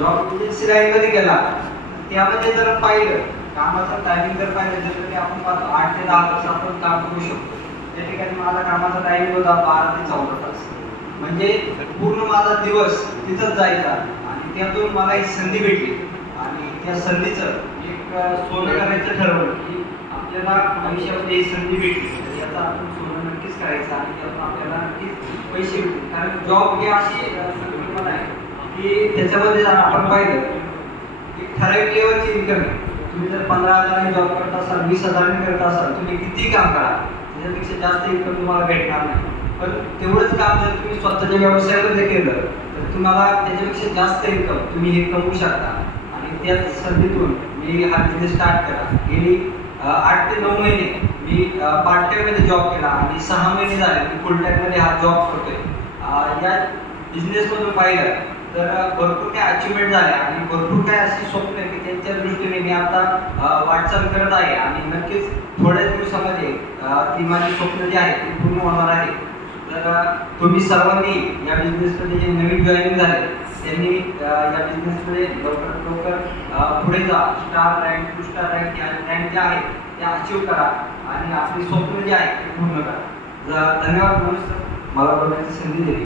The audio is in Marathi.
जॉब एजन्सी लाईनमध्ये गेला त्यामध्ये जर पाहिलं कामाचा टायमिंग जर पाहिलं तर आपण पाहतो 8 ते 10 तास आपण काम करू शकतो. त्या ठिकाणी माझा कामाचा टाइम होता 12 ते 14 तास. म्हणजे पूर्ण माझा दिवस तिथंच जायचा आणि त्यातून मला एक संधी भेटली आणि त्या संधीचं एक सोनं करायचं ठरवलं की आपल्याला आयुष्यामध्ये ही संधी भेटली तर याचा आपण सोनं नक्कीच करायचं आणि त्यातून आपल्याला नक्कीच पैसे भेटतील. कारण जॉब ही अशी संकल्पना आहे की त्याच्यामध्ये जर आपण पाहिलं एक ठराविक लेवलची इन्कम आहे. तुम्ही जर 15,000 जॉब करत असाल 20,000 करत असाल तुम्ही किती काम करा त्याच्यापेक्षा जास्त इन्कम तुम्हाला भेटणार नाही. पण तेवढंच काम जर तुम्ही स्वतःच्या व्यवसायामध्ये केलं तर तुम्हाला त्याच्यापेक्षा जास्त इन्कम तुम्ही हे कमवू शकता. आणि त्याच संधीतून मी हा बिझनेस स्टार्ट केला. गेली 8 ते 9 महिने मी पार्ट टाइममध्ये जॉब केला आणि 6 महिने झाले मी फुल टाइममध्ये हा जॉब करतोय. या बिझनेसमधून पाहिलं तर भरपूर काही अचिव्हमेंट झाल्या आणि भरपूर काही अशी स्वप्न आहे की त्यांच्या दृष्टीने मी आता वाटचाल करत आहे आणि नक्कीच थोड्याच दिवसामध्ये ती माझी स्वप्न जी आहे ती पूर्ण होणार आहे. तर तुम्ही सर्वांनी या बिझनेसमध्ये जे नवीन जॉईनिंग झाले त्यांनी या बिझनेसमध्ये लवकरात लवकर पुढे जा. स्टार रँक 2 स्टार रँक या रँक ज्या आहेत त्या अचीव करा आणि आपली स्वप्न जी आहे ती पूर्ण करा. धन्यवाद. नमस्कार. मला बोलण्याची संधी दिली.